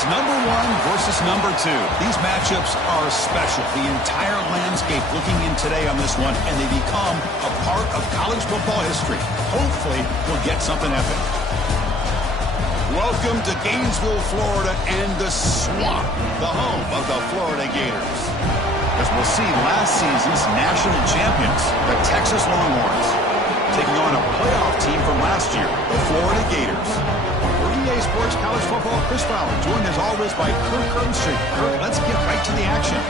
It's number 1 versus number 2. These matchups are special. The entire landscape looking in today on this one, and they become a part of college football history. Hopefully, we'll get something epic. Welcome to Gainesville, Florida, and the Swamp, the home of the Florida Gators. As we'll see, last season's national champions, the Texas Longhorns, taking on a playoff team from last year, the Florida Gators. EA Sports College Football, Chris Fowler, joined as always by Kirk Herbstreit. Kirk, let's get right to the action.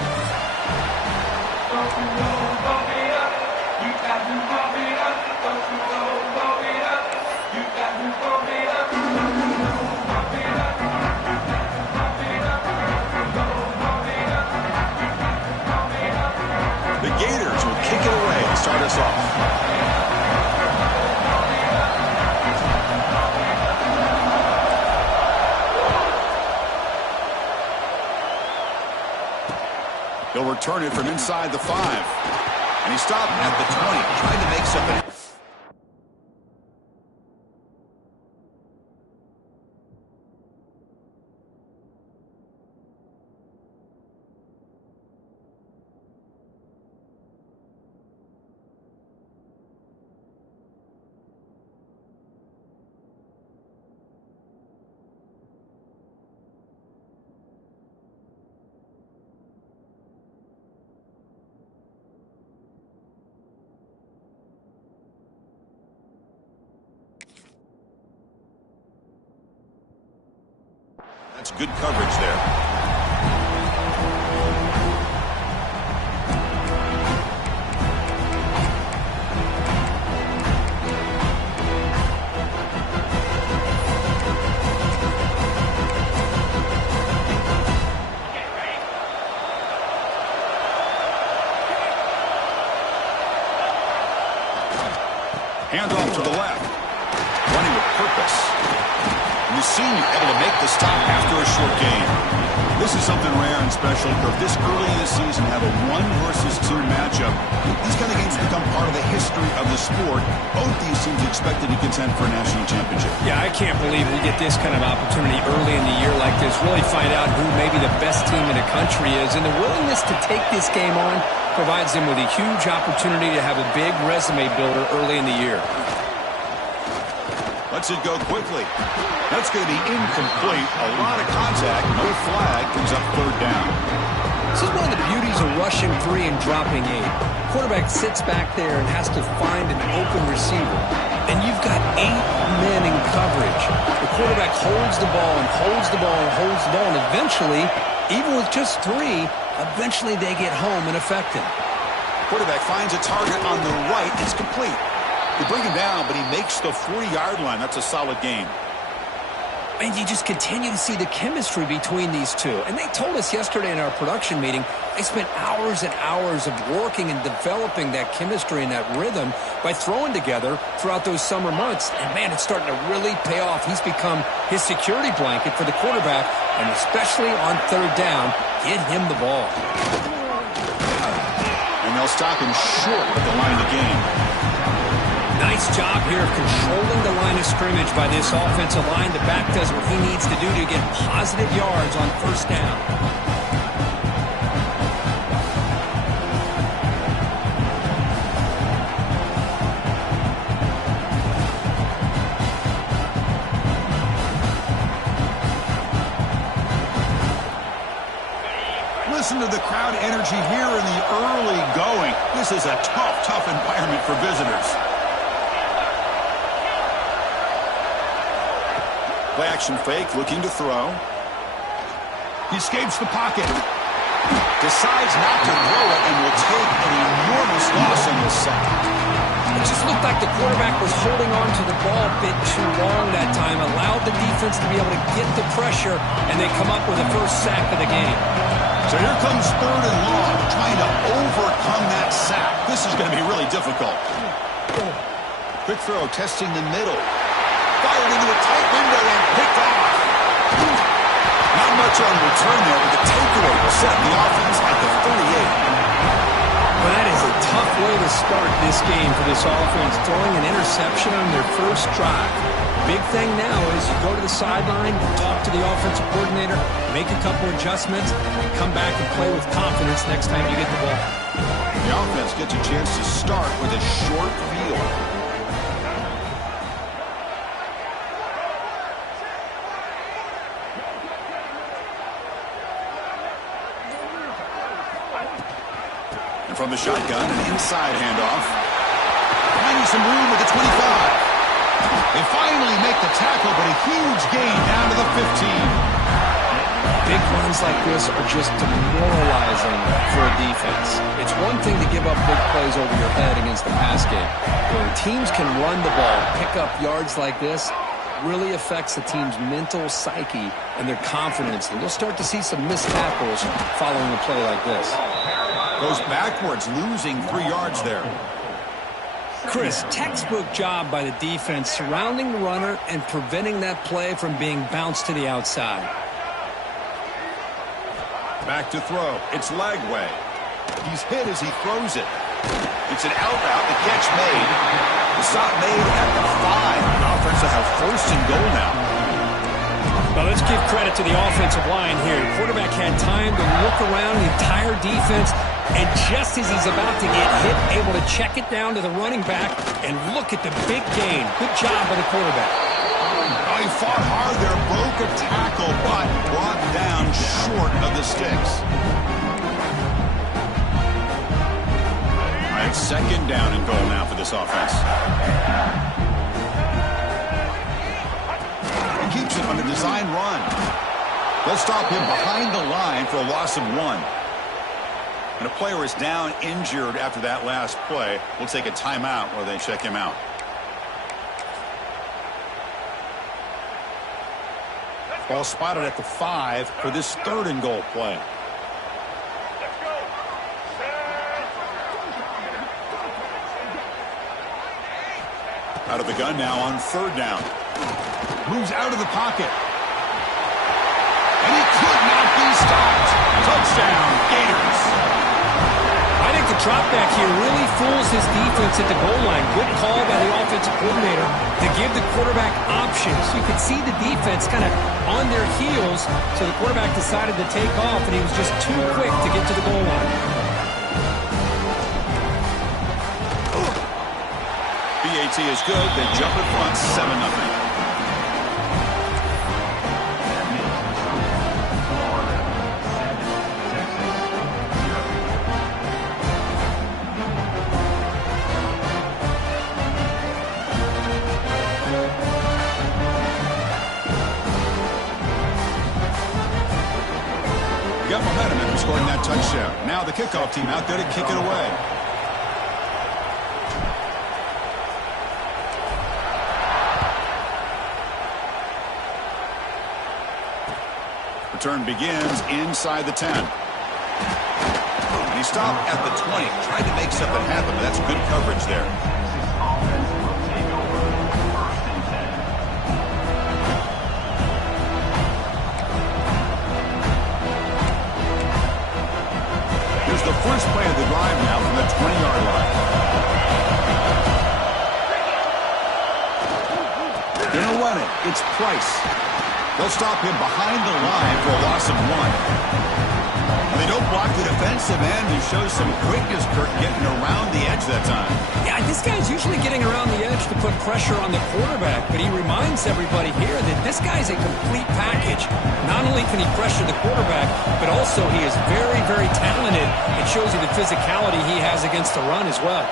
The Gators will kick it away and start us off. He'll return it from inside the 5. And he stopped at the 20, trying to make something. That's good coverage there. Handoff to the left. Running with purpose. And the senior able to make the stop after a short gain. This is something rare and special, Kirk. This early in the season, have a 1 versus 2 matchup. These kind of games become part of the history of the sport. Both these teams expected to contend for a national championship. Yeah, I can't believe we get this kind of opportunity early in the year like this. Really find out who maybe the best team in the country is. And the willingness to take this game on provides them with a huge opportunity to have a big resume builder early in the year. Lets it go quickly. That's going to be incomplete. A lot of contact. No flag. Comes up 3rd down. This is one of the beauties of rushing 3 and dropping 8. Quarterback sits back there and has to find an open receiver. And you've got 8 men in coverage. The quarterback holds the ball and holds the ball and holds the ball. And eventually, even with just 3, eventually they get home and affect him. Quarterback finds a target on the right. It's complete. They bring him down, but he makes the 40-yard line. That's a solid game. And you just continue to see the chemistry between these two. And they told us yesterday in our production meeting, they spent hours and hours of working and developing that chemistry and that rhythm by throwing together throughout those summer months. And, man, it's starting to really pay off. He's become his security blanket for the quarterback, and especially on 3rd down, get him the ball. And they'll stop him short of the line of the game. Nice job here of controlling the line of scrimmage by this offensive line. The back does what he needs to do to get positive yards on 1st down. Listen to the crowd energy here in the early going. This is a tough environment for visitors. Play action fake, looking to throw. He escapes the pocket. Decides not to throw it and will take an enormous loss on this sack. It just looked like the quarterback was holding on to the ball a bit too long that time, allowed the defense to be able to get the pressure, and they come up with the 1st sack of the game. So here comes 3rd and long, trying to overcome that sack. This is going to be really difficult. Quick throw, testing the middle. Fired into a tight window and picked off. Not much on return there, but the takeaway will set the offense at the 38. Well, that is a tough way to start this game for this offense, throwing an interception on their 1st drive. big thing now is you go to the sideline, talk to the offensive coordinator, make a couple adjustments, and come back and play with confidence next time you get the ball. The offense gets a chance to start with a short field. And from the shotgun, an inside handoff. Finding some room with the 25. They finally make the tackle, but a huge gain down to the 15. Big runs like this are just demoralizing for a defense. It's one thing to give up big plays over your head against the pass game. When teams can run the ball, pick up yards like this, really affects the team's mental psyche and their confidence. And you'll start to see some missed tackles following a play like this. Goes backwards, losing 3 yards there. Chris, textbook job by the defense surrounding the runner and preventing that play from being bounced to the outside. Back to throw. It's Lagway. He's hit as he throws it. It's an out route. The catch made. The stop made at the 5. The offense will have first and goal now. Well, let's give credit to the offensive line here. The quarterback had time to look around the entire defense, and just as he's about to get hit, able to check it down to the running back, and look at the big gain. Good job by the quarterback. Oh, he fought hard there, broke a tackle, but brought down short of the sticks. All right, second down and goal now for this offense. He keeps it on a design run. They'll stop him behind the line for a loss of 1. And a player is down injured after that last play. We'll take a timeout while they check him out. Ball spotted at the 5 for this third and goal play. Out of the gun now on third down. Moves out of the pocket. And he could not be stopped. Touchdown, Gators. I think the drop back here really fools his defense at the goal line. Good call by the offensive coordinator to give the quarterback options. You could see the defense kind of on their heels, so the quarterback decided to take off, and he was just too quick to get to the goal line. BAT is good. They jump in front 7-0. Got momentum after scoring that touchdown. Now the kickoff team out there to kick it away. Return begins inside the 10. And he stopped at the 20. Tried to make something happen, but that's good coverage there. Here's the first play of the drive now from the 20-yard line. Gonna run it. It's Price. They'll stop him behind the line for a loss of 1. They don't block the defensive end, who shows some quickness, Kirk, getting around the edge that time. Yeah, this guy's usually getting around the edge to put pressure on the quarterback, but he reminds everybody here that this guy's a complete package. Not only can he pressure the quarterback, but also he is very, very talented. It shows you the physicality he has against the run as well.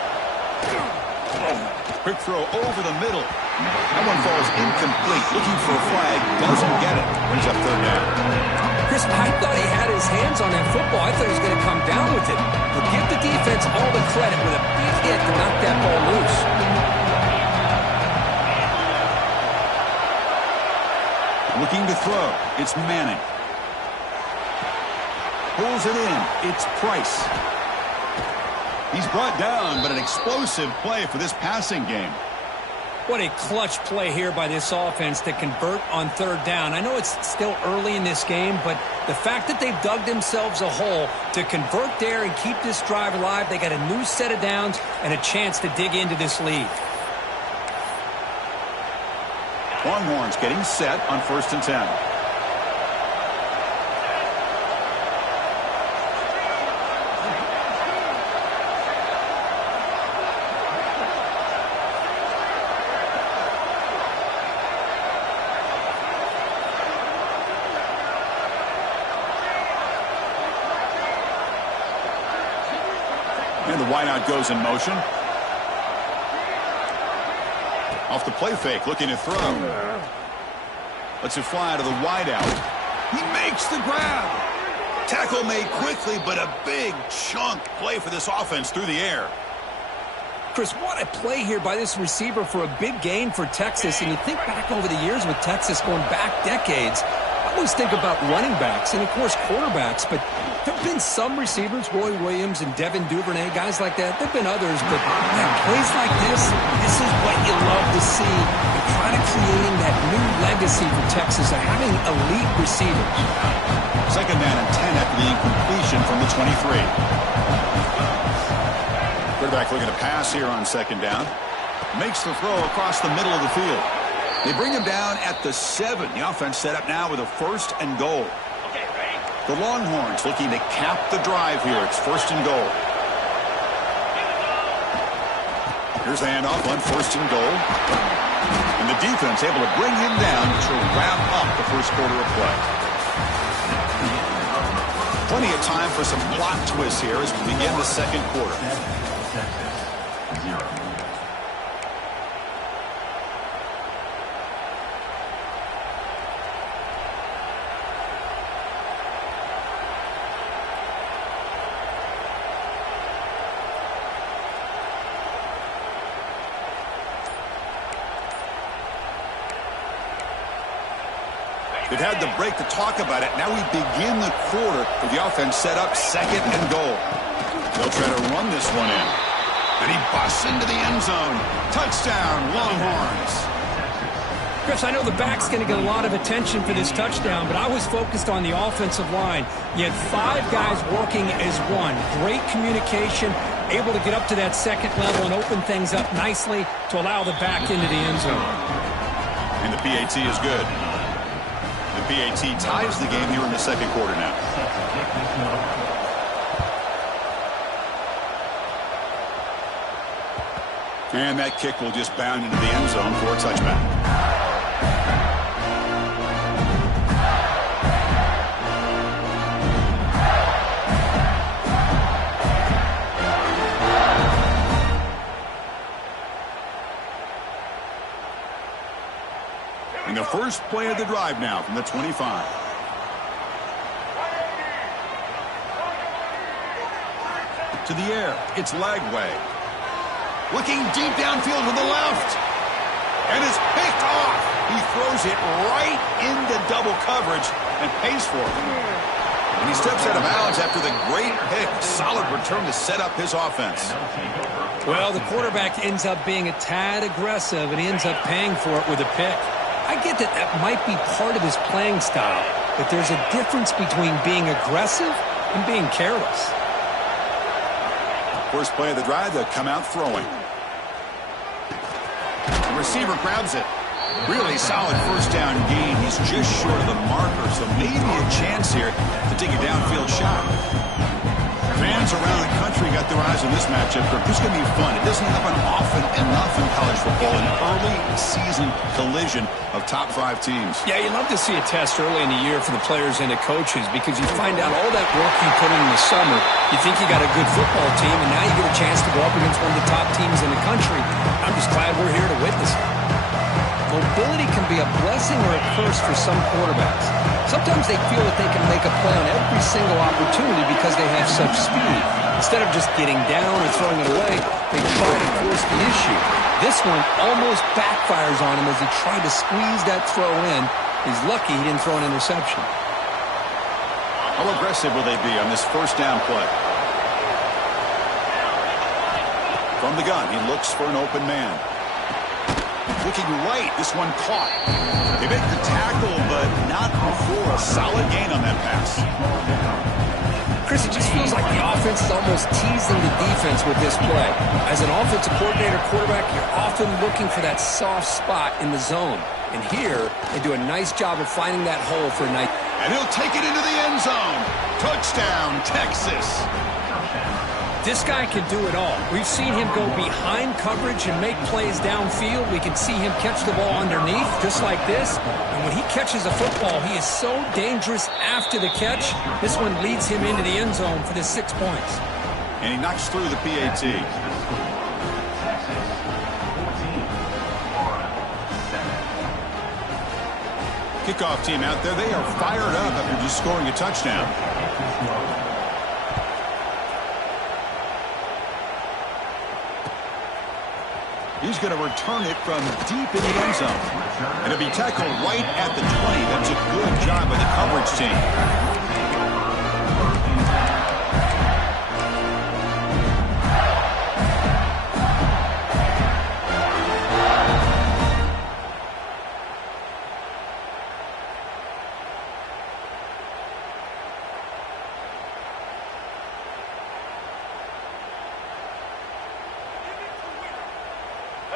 Quick throw over the middle. That one falls incomplete. Looking for a flag. Doesn't get it. Brings up third down. Chris, I thought he had his hands on that football. I thought he was going to come down with it. But give the defense all the credit with a big hit to knock that ball loose. Looking to throw. It's Manning. Pulls it in. It's Price. He's brought down, but an explosive play for this passing game. What a clutch play here by this offense to convert on third down. I know it's still early in this game, but the fact that they've dug themselves a hole to convert there and keep this drive alive, they got a new set of downs and a chance to dig into this lead. Longhorns getting set on 1st and 10. And the wideout goes in motion. Off the play fake, looking to throw. Lets it fly out of the wideout. He makes the grab. Tackle made quickly, but a big chunk play for this offense through the air. Chris, what a play here by this receiver for a big gain for Texas. And you think back over the years with Texas going back decades, I always think about running backs and, of course, quarterbacks. But there have been some receivers, Roy Williams and Devin Duvernay, guys like that. There have been others, but plays like this is what you love to see. And kind of creating that new legacy for Texas of having elite receivers. 2nd down and 10 after the incompletion from the 23. Quarterback looking to pass here on 2nd down. Makes the throw across the middle of the field. They bring him down at the 7. The offense set up now with a 1st and goal. The Longhorns looking to cap the drive here. It's 1st and goal. Here's the handoff on 1st and goal. And the defense able to bring him down to wrap up the first quarter of play. Plenty of time for some plot twists here as we begin the second quarter. They've had the break to talk about it. Now we begin the quarter with the offense set up 2nd and goal. They'll try to run this one in. And he busts into the end zone. Touchdown, Longhorns. Chris, I know the back's going to get a lot of attention for this touchdown, but I was focused on the offensive line. You had 5 guys working as one. Great communication, able to get up to that 2nd level and open things up nicely to allow the back into the end zone. And the PAT is good. The PAT ties the game here in the second quarter now. And that kick will just bound into the end zone for a touchback. And the first play of the drive now from the 25. To the air, it's Lagway. Looking deep downfield to the left. And it's picked off. He throws it right into double coverage and pays for it. And he steps out of bounds after the great pick. Solid return to set up his offense. Well, the quarterback ends up being a tad aggressive, and he ends up paying for it with a pick. I get that that might be part of his playing style, but there's a difference between being aggressive and being careless. First play of the drive, they'll come out throwing. The receiver grabs it. Really solid first down gain. He's just short of the marker, so maybe a chance here to take a downfield shot. Fans around the country got their eyes on this matchup. This is going to be fun. It doesn't happen often enough in college football. An early season collision of top 5 teams. Yeah, you love to see a test early in the year for the players and the coaches because you find out all that work you put in the summer. You think you got a good football team, and now you get a chance to go up against one of the top teams in the country. I'm just glad we're here to witness it. Mobility can be a blessing or a curse for some quarterbacks. Sometimes they feel that they can make a play on every single opportunity because they have such speed. Instead of just getting down or throwing it away, they try to force the issue. This one almost backfires on him as he tried to squeeze that throw in. He's lucky he didn't throw an interception. How aggressive will they be on this first down play? From the gun, he looks for an open man. Looking right, this one caught. They make the tackle, but not before a solid gain on that pass. Chris, it just feels like the offense is almost teasing the defense with this play. As an offensive coordinator quarterback, you're often looking for that soft spot in the zone. And here, they do a nice job of finding that hole for a nice... And he'll take it into the end zone. Touchdown, Texas. This guy can do it all. We've seen him go behind coverage and make plays downfield. We can see him catch the ball underneath, just like this. And when he catches a football, he is so dangerous after the catch. This one leads him into the end zone for the 6 points. And he knocks through the PAT. Kickoff team out there, they are fired up after just scoring a touchdown. He's going to return it from deep in the end zone. And it'll be tackled right at the 20. That's a good job by the coverage team.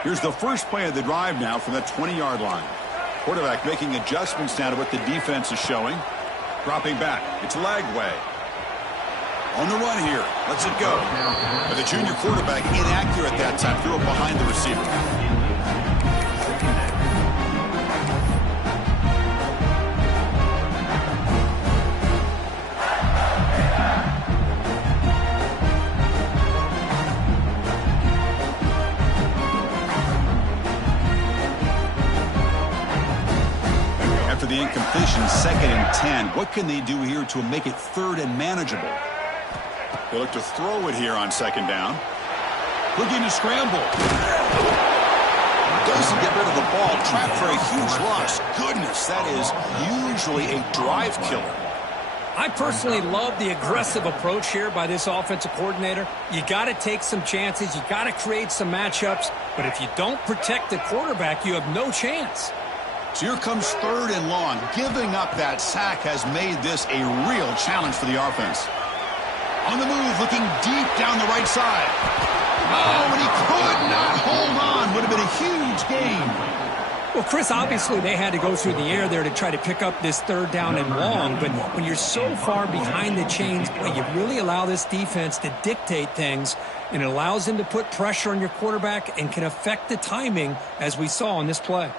Here's the first play of the drive now from the 20-yard line. Quarterback making adjustments now to what the defense is showing. Dropping back. It's Lagway. On the run here. Lets it go. But the junior quarterback inaccurate that time. Threw it behind the receiver. The incompletion, 2nd and 10. What can they do here to make it 3rd and manageable? They look to throw it here on 2nd down. Looking to scramble. Doesn't get rid of the ball. Trapped for a huge loss. Goodness, that is usually a drive killer. I personally love the aggressive approach here by this offensive coordinator. You got to take some chances. You got to create some matchups. But if you don't protect the quarterback, you have no chance. So here comes 3rd and long. Giving up that sack has made this a real challenge for the offense. On the move, looking deep down the right side. Oh, and he could not hold on. Would have been a huge gain. Well, Chris, obviously they had to go through the air there to try to pick up this 3rd down and long. But when you're so far behind the chains, boy, you really allow this defense to dictate things. And it allows them to put pressure on your quarterback and can affect the timing, as we saw on this play.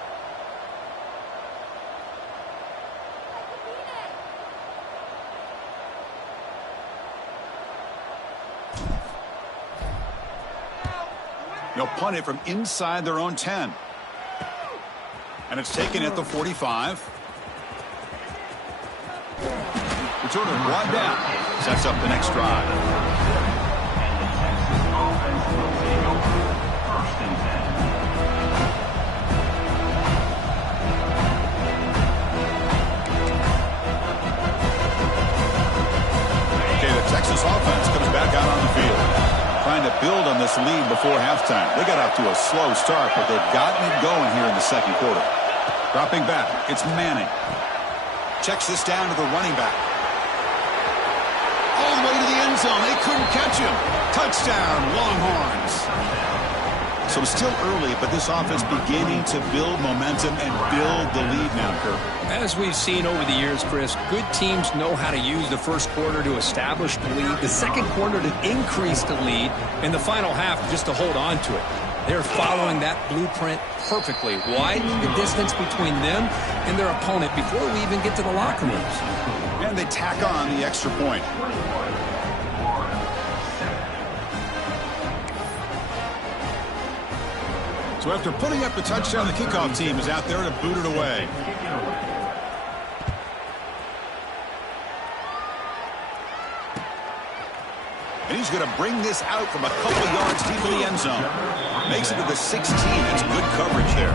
They'll punt it from inside their own 10. And it's taken at the 45. Returner brought down. Sets up the next drive. Okay, the Texas offense comes back out on the field. Trying to build on this lead before halftime. They got off to a slow start, but they've gotten it going here in the 2nd quarter. Dropping back, it's Manning. Checks this down to the running back. All the way to the end zone. They couldn't catch him. Touchdown, Longhorns. So it's still early, but this offense beginning to build momentum and build the lead now, Kirk. As we've seen over the years, Chris, good teams know how to use the 1st quarter to establish the lead, the 2nd quarter to increase the lead, and the final half just to hold on to it. They're following that blueprint perfectly, widening the distance between them and their opponent before we even get to the locker rooms. And they tack on the extra point. So after putting up the touchdown, the kickoff team is out there to boot it away. And he's going to bring this out from a couple yards deep in the end zone. Makes it to the 16. That's good coverage there.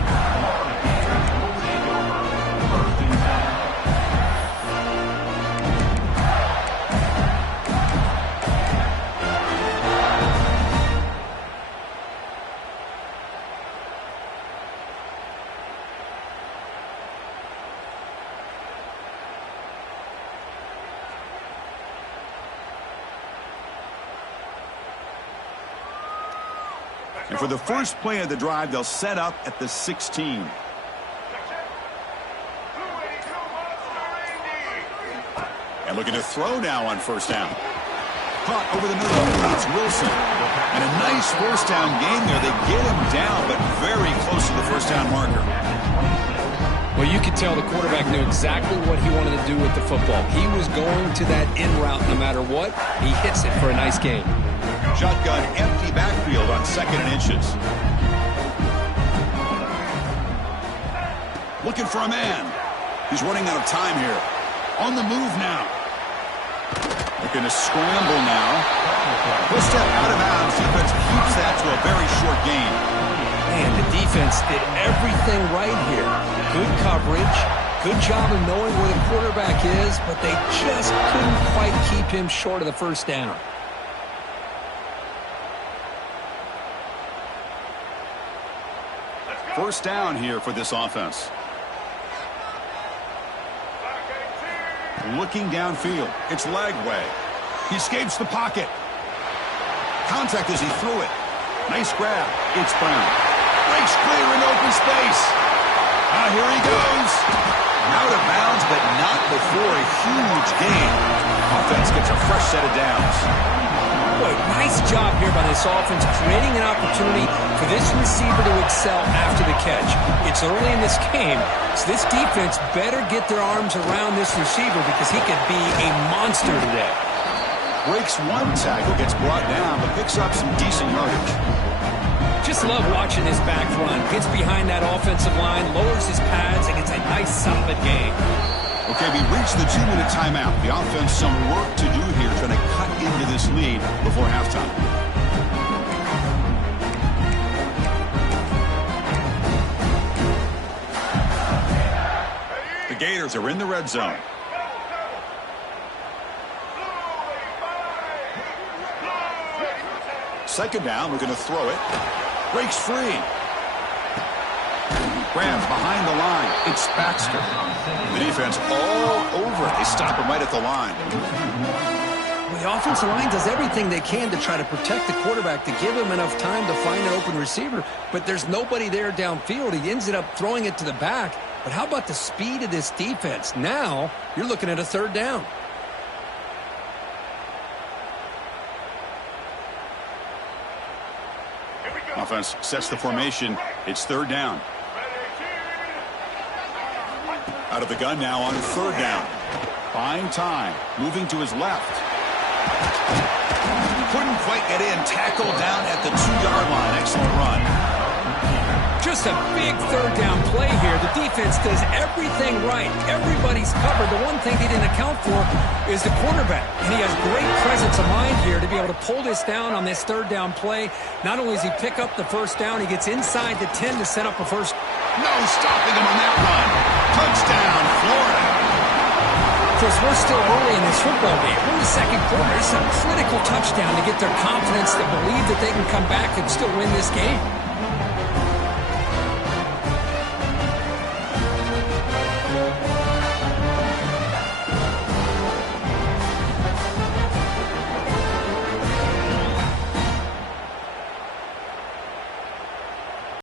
And for the first play of the drive, they'll set up at the 16. And looking to throw now on first down. Caught over the middle. It's Wilson. And a nice first down gain there. They get him down, but very close to the first down marker. Well, you could tell the quarterback knew exactly what he wanted to do with the football. He was going to that in route no matter what. He hits it for a nice gain. Shotgun, empty backfield on 2nd and inches. Looking for a man. He's running out of time here. On the move now. Looking to scramble now. He'll step out of bounds. Defense keeps that to a very short gain. Man, the defense did everything right here. Good coverage. Good job of knowing where the quarterback is, but they just couldn't quite keep him short of the first down. First down here for this offense. Looking downfield. It's Lagway. He escapes the pocket. Contact as he threw it. Nice grab. It's Brown. Breaks clear in open space. Here he goes. Out of bounds, but not before a huge gain. Offense gets a fresh set of downs. Boy, nice job here by this offense, creating an opportunity for this receiver to excel after the catch. It's early in this game, so this defense better get their arms around this receiver because he could be a monster today. Breaks one tackle, gets brought down, but picks up some decent yardage. Just love watching this back run. Gets behind that offensive line, lowers his pads, and gets a nice solid gain. Okay, we reached the 2-minute timeout. The offense some work to do here, trying to cut into this lead before halftime. The Gators are in the red zone. Second down, we're going to throw it. Breaks free. Grabs behind the line. It's Baxter. The defense all over it. They stop him right at the line. Well, the offensive line does everything they can to try to protect the quarterback, to give him enough time to find an open receiver, but there's nobody there downfield. He ends up throwing it to the back. But how about the speed of this defense? Now you're looking at a third down. Offense sets the formation. It's third down. Out of the gun now on third down. Buying time. Moving to his left. Couldn't quite get in. Tackled down at the 2-yard line. Excellent run. Just a big third down play here. The defense does everything right. Everybody's covered. The one thing they didn't account for is the quarterback. And he has great presence of mind here to be able to pull this down on this third down play. Not only does he pick up the first down, he gets inside the 10 to set up a first. No stopping him on that run. Touchdown, Florida. Chris, we're still early in this football game. We're in the second quarter. It's a critical touchdown to get their confidence to believe that they can come back and still win this game.